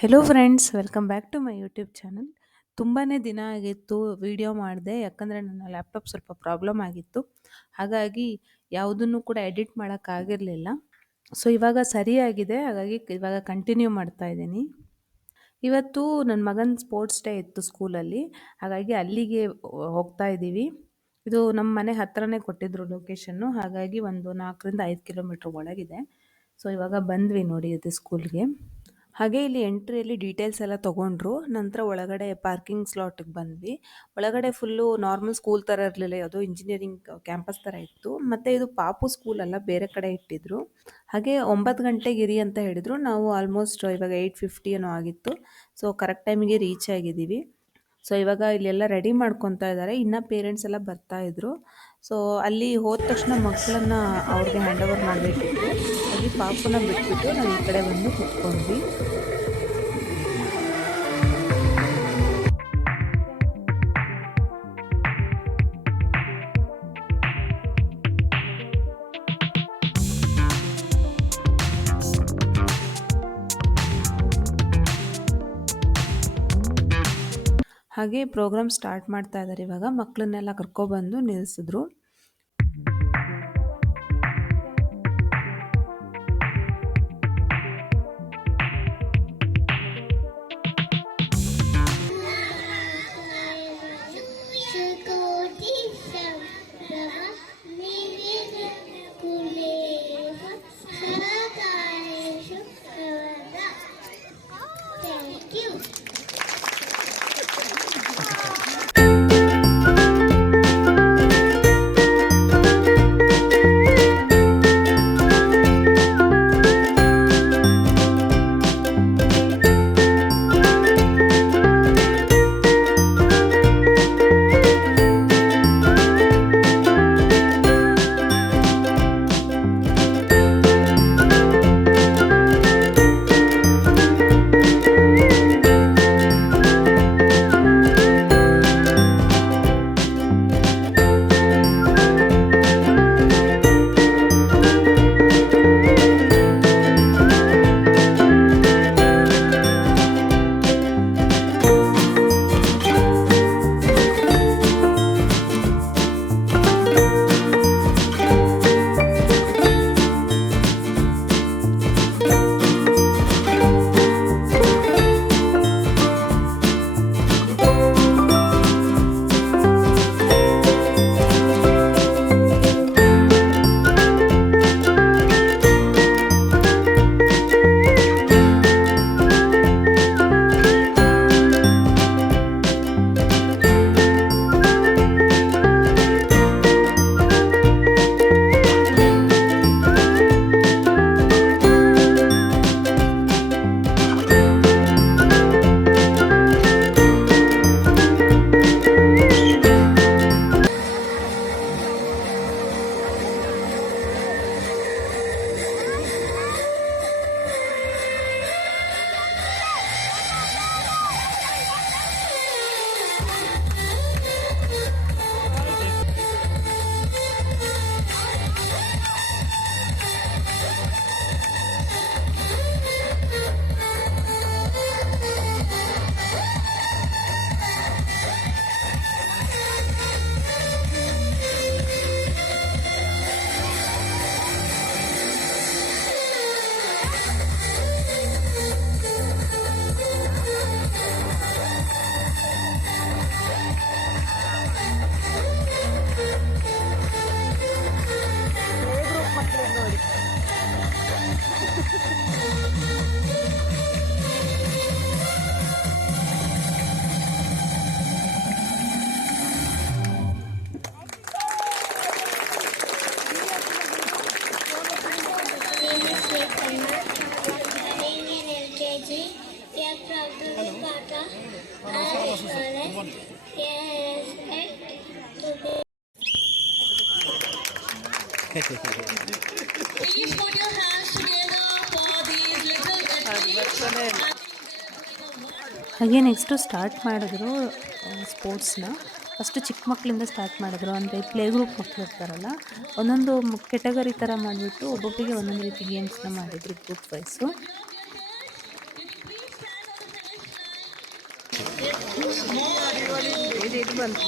Hello friends, welcome back to my YouTube channel. ತುಂಬಾ ದಿನ ಆಗಿತ್ತು ವಿಡಿಯೋ ಮಾಡಿದೆ, ಯಾಕಂದರೆ ನನ್ನ ಲ್ಯಾಪ್ಟಾಪ್ ಸ್ವಲ್ಪ ಪ್ರಾಬ್ಲಮ್ ಆಗಿತ್ತು. ಹಾಗಾಗಿ ಯಾವುದನ್ನು ಕೂಡ ಎಡಿಟ್ ಮಾಡೋಕ್ಕಾಗಿರಲಿಲ್ಲ. ಸೊ ಇವಾಗ ಸರಿಯಾಗಿದೆ, ಹಾಗಾಗಿ ಇವಾಗ ಕಂಟಿನ್ಯೂ ಮಾಡ್ತಾ ಇದ್ದೀನಿ. ಇವತ್ತು ನನ್ನ ಮಗನ ಸ್ಪೋರ್ಟ್ಸ್ ಡೇ ಇತ್ತು ಸ್ಕೂಲಲ್ಲಿ, ಹಾಗಾಗಿ ಅಲ್ಲಿಗೆ ಹೋಗ್ತಾ ಇದ್ದೀವಿ. ಇದು ನಮ್ಮ ಮನೆ ಹತ್ರನೇ ಕೊಟ್ಟಿದ್ರು ಲೊಕೇಶನ್ನು, ಹಾಗಾಗಿ ಒಂದು 4ರಿಂದ 5 ಕಿಲೋಮೀಟ್ರ್ ಒಳಗಿದೆ. ಸೊ ಇವಾಗ ಬಂದ್ವಿ ನೋಡಿ ಇದು ಸ್ಕೂಲ್ಗೆ. ಹಾಗೆ ಇಲ್ಲಿ ಎಂಟ್ರಿಯಲ್ಲಿ ಡೀಟೇಲ್ಸ್ ಎಲ್ಲ ತೊಗೊಂಡ್ರು. ನಂತರ ಒಳಗಡೆ ಪಾರ್ಕಿಂಗ್ ಸ್ಲಾಟಿಗೆ ಬಂದ್ವಿ. ಒಳಗಡೆ ಫುಲ್ಲು ನಾರ್ಮಲ್ ಸ್ಕೂಲ್ ಥರ ಇರಲಿಲ್ಲ, ಯಾವುದೋ ಇಂಜಿನಿಯರಿಂಗ್ ಕ್ಯಾಂಪಸ್ ಥರ ಇತ್ತು. ಮತ್ತು ಇದು ಪಾಪು ಸ್ಕೂಲ್ ಅಲ್ಲ, ಬೇರೆ ಕಡೆ ಇಟ್ಟಿದ್ರು. ಹಾಗೆ 9 ಗಂಟೆಗೆ ಇರಿ ಅಂತ ಹೇಳಿದರು. ನಾವು ಆಲ್ಮೋಸ್ಟ್ ಇವಾಗ 8:50 ಏನೋ ಆಗಿತ್ತು. ಸೊ ಕರೆಕ್ಟ್ ಟೈಮಿಗೆ ರೀಚ್ ಆಗಿದ್ದೀವಿ. ಸೊ ಇವಾಗ ಇಲ್ಲೆಲ್ಲ ರೆಡಿ ಮಾಡ್ಕೊತಾ ಇದ್ದಾರೆ. ಇನ್ನು ಪೇರೆಂಟ್ಸ್ ಎಲ್ಲ ಬರ್ತಾ ಇದ್ರು. ಸೊ ಅಲ್ಲಿ ಹೋದ ತಕ್ಷಣ ಮಕ್ಕಳನ್ನ ಅವ್ರಿಗೆ ಹ್ಯಾಂಡ್ ಓವರ್ ಮಾಡಬೇಕಿತ್ತು. ಹಾಗೆ ಪಾಪುನ ಬಿಟ್ಬಿಟ್ಟು ನಾವು ಈ ಕಡೆ ಬಂದು ಕುತ್ಕೊಂಡ್ವಿ. ಹಾಗೆ ಪ್ರೋಗ್ರಾಮ್ ಸ್ಟಾರ್ಟ್ ಮಾಡ್ತಾ ಇದ್ದಾರೆ. ಇವಾಗ ಮಕ್ಕಳನ್ನೆಲ್ಲ ಕರ್ಕೊಬಂದು ನಿಲ್ಲಿಸಿದ್ರು. ಹಾಗೆ ನೆಕ್ಸ್ಟು ಸ್ಟಾರ್ಟ್ ಮಾಡಿದ್ರು ಸ್ಪೋರ್ಟ್ಸ್ನ. ಫಸ್ಟು ಚಿಕ್ಕ ಮಕ್ಕಳಿಂದ ಸ್ಟಾರ್ಟ್ ಮಾಡಿದ್ರು. ಅಂದರೆ ಪ್ಲೇ ಗ್ರೂಪ್ ಮಕ್ಕಳು ಇರ್ತಾರಲ್ಲ, ಒಂದೊಂದು ಕೆಟಗರಿ ಥರ ಮಾಡಿಬಿಟ್ಟು ಒಬ್ಬೊಬ್ಬರಿಗೆ ಒಂದೊಂದು ರೀತಿ ಗೇಮ್ಸ್ನ ಮಾಡಿದ್ರು ಗ್ರೂಪ್ ವೈಸು. ಇದು ಬಂತು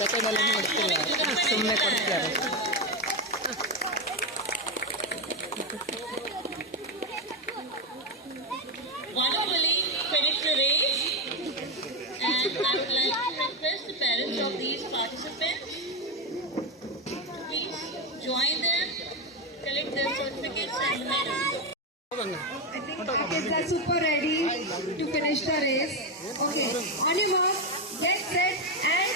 ಸೆಕೆಂಡ್ ಎಲ್ಲ ನೋಡ್ತಿಲ್ಲ ಸುಮ್ಮನೆ ಕೊಡ್ತಾರೆ. Wonderfully finished the race, and I would like to request the parents of these participants, please join them, collect their certificates and medals. Kids are super ready to finish the race. Okay, on your mark, get set, and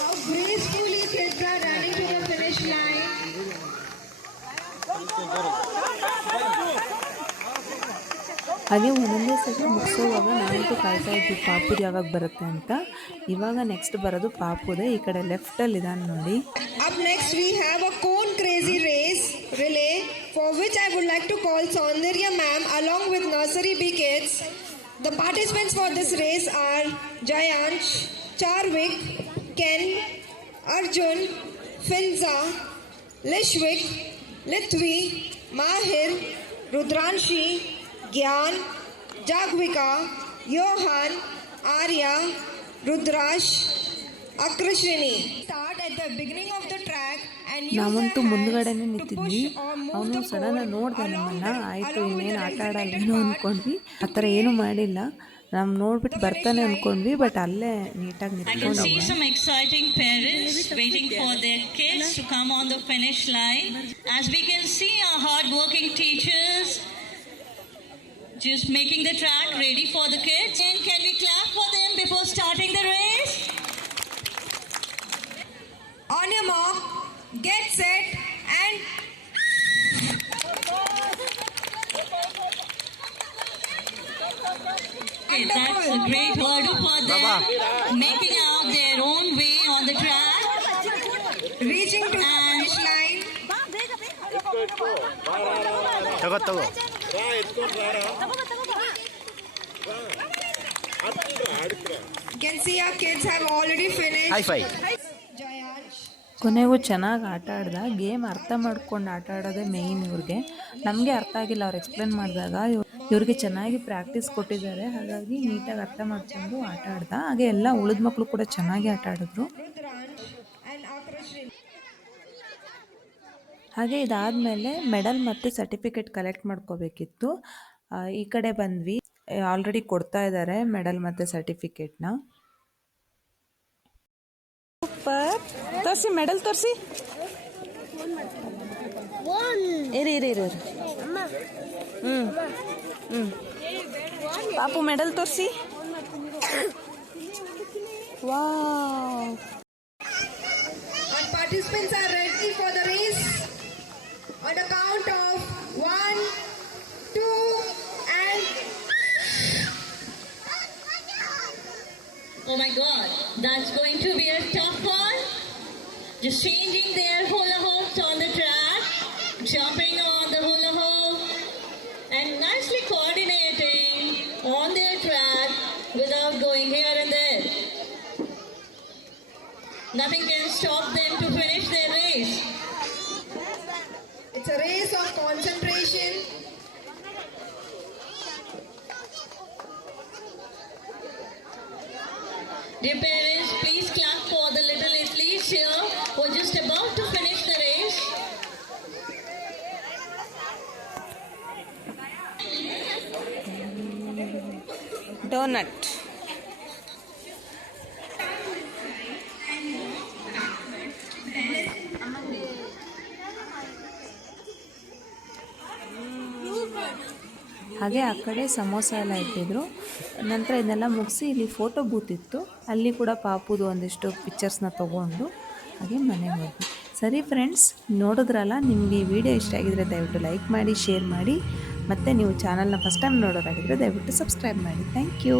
how gracefully kids are running to the finish line. ಹಾಗೆ ಒಂದೊಂದೇ ಸಲ ಮುಗಿಸೋವಾಗ ನಾವಂತೂ ಕಾಯ್ತಾ ಇದ್ವಿ ಪಾಪುದು ಯಾವಾಗ ಬರುತ್ತೆ ಅಂತ. ಇವಾಗ ನೆಕ್ಸ್ಟ್ ಬರೋದು ಪಾಪುದೇ. ಈ ಕಡೆ ಲೆಫ್ಟಲ್ಲಿ ಇದಾನೆ ನೋಡಿ. Up next we have a cone crazy race relay for which I would like to call Saundarya ma'am along with nursery B kids. The participants for this race are Jayansh, Charvik, Ken, Arjun, Finza, Lishwik, Lithvi, Mahir, Rudranshi, Gyan, Jagvika, Johan, Arya, Rudrash, Akrishini. Start at the beginning of the track and use ನಾವಂತೂ their ಮುಂದ್ಗಡೆನೆ hands to ನಿಂತಿದ್ವಿ. push or move ಅವನು the sudden pole ನೋಡ್ದೆ along ನಮ್ಮನ್ನ. with ಆಯಿತು along with ಇನ್ನೇನು the ಆಟ designated ಆಡಲ್ವೇನೋ path. ಅಂದ್ಕೊಂಡ್ವಿ. ಆ ಥರ ಏನೂ ಮಾಡಿಲ್ಲ. ನಾವು ನೋಡ್ಬಿಟ್ಟು ಬರ್ತಾನೆ ಅಂದ್ಕೊಂಡ್ವಿ. ಬಟ್ ಅಲ್ಲೇ ನೀಟಾಗಿ I can see ನಿಂತ್ಕೊಂಡವ. some exciting parents waiting for their kids to come on the finish line. As we can see, our hard-working teachers just making the track ready for the kids. And can we clap for them before starting the race? On your mark, get set, and Okay, that's a great order for them, making out their own way on the track. reaching to the finish line. ತಗೋ You can see our kids have already finished. High five. Jayansh. ಕೊನೆಗೂ ಚೆನ್ನಾಗಿ ಆಟ ಆಡ್ದ. ಗೇಮ್ ಅರ್ಥ ಮಾಡ್ಕೊಂಡು ಆಟ ಆಡೋದೇ ಮೇಯ್ನ್ ಇವ್ರಿಗೆ. ನಮಗೆ ಅರ್ಥ ಆಗಿಲ್ಲ ಅವ್ರು ಎಕ್ಸ್ಪ್ಲೇನ್ ಮಾಡಿದಾಗ. ಇವ್ರಿಗೆ ಚೆನ್ನಾಗಿ ಪ್ರಾಕ್ಟೀಸ್ ಕೊಟ್ಟಿದ್ದಾರೆ. ಹಾಗಾಗಿ ನೀಟಾಗಿ ಅರ್ಥ ಮಾಡಿಕೊಂಡು ಆಟ ಆಡ್ದ. ಹಾಗೆ ಎಲ್ಲ ಉಳಿದ ಮಕ್ಕಳು ಕೂಡ ಚೆನ್ನಾಗಿ ಆಟ ಆಡಿದ್ರು. Rudransh and Akrishini. ಹಾಗೆ ಇದಾದಮೇಲೆ ಮೆಡಲ್ ಮತ್ತು ಸರ್ಟಿಫಿಕೇಟ್ ಕಲೆಕ್ಟ್ ಮಾಡ್ಕೋಬೇಕಿತ್ತು. ಈ ಕಡೆ ಬಂದ್ವಿ. ಆಲ್ರೆಡಿ ಕೊಡ್ತಾ ಇದ್ದಾರೆ ಮೆಡಲ್ ಮತ್ತು ಸರ್ಟಿಫಿಕೇಟ್ನ. ಸೂಪರ್. ತೋರಿಸಿ ಮೆಡಲ್ ತೋರಿಸಿ. ಇರಿ ಇರಿ ಇರಿ ಪಾಪು ಮೆಡಲ್ ತೋರಿಸಿ. Wow. Our participants are ready for the race. On the count of 1, 2, and Oh my God, that's going to be a tough one. Just changing their hula hoops on the track, jumping on the hula hoop, and nicely coordinating on their track without going here and there. Nothing can stop them to finish their race. it's a race of concentration. Dear parents, please clap for the little athletes here who are just about to finish the race. Doughnut. ಹಾಗೆ ಆ ಕಡೆ ಸಮೋಸ ಎಲ್ಲ ಇಟ್ಟಿದ್ರು. ನಂತರ ಇದನ್ನೆಲ್ಲ ಮುಗಿಸಿ ಇಲ್ಲಿ photo booth ಇತ್ತು. ಅಲ್ಲಿ ಕೂಡ ಪಾಪುದು ಒಂದಿಷ್ಟು ಪಿಕ್ಚರ್ಸ್ನ ತೊಗೊಂಡು ಹಾಗೆ ಮನೆಗೆ ಹೋದ್ವಿ. ಸರಿ ಫ್ರೆಂಡ್ಸ್, ನೋಡಿದ್ರಲ್ಲ. ನಿಮಗೆ ಈ ವಿಡಿಯೋ ಇಷ್ಟ ಆಗಿದ್ರೆ ದಯವಿಟ್ಟು ಲೈಕ್ ಮಾಡಿ, ಶೇರ್ ಮಾಡಿ. ಮತ್ತು ನೀವು ಚಾನಲ್ನ ಫಸ್ಟ್ ಟೈಮ್ ನೋಡೋದಾಗಿದ್ದರೆ ದಯವಿಟ್ಟು ಸಬ್ಸ್ಕ್ರೈಬ್ ಮಾಡಿ. Thank you.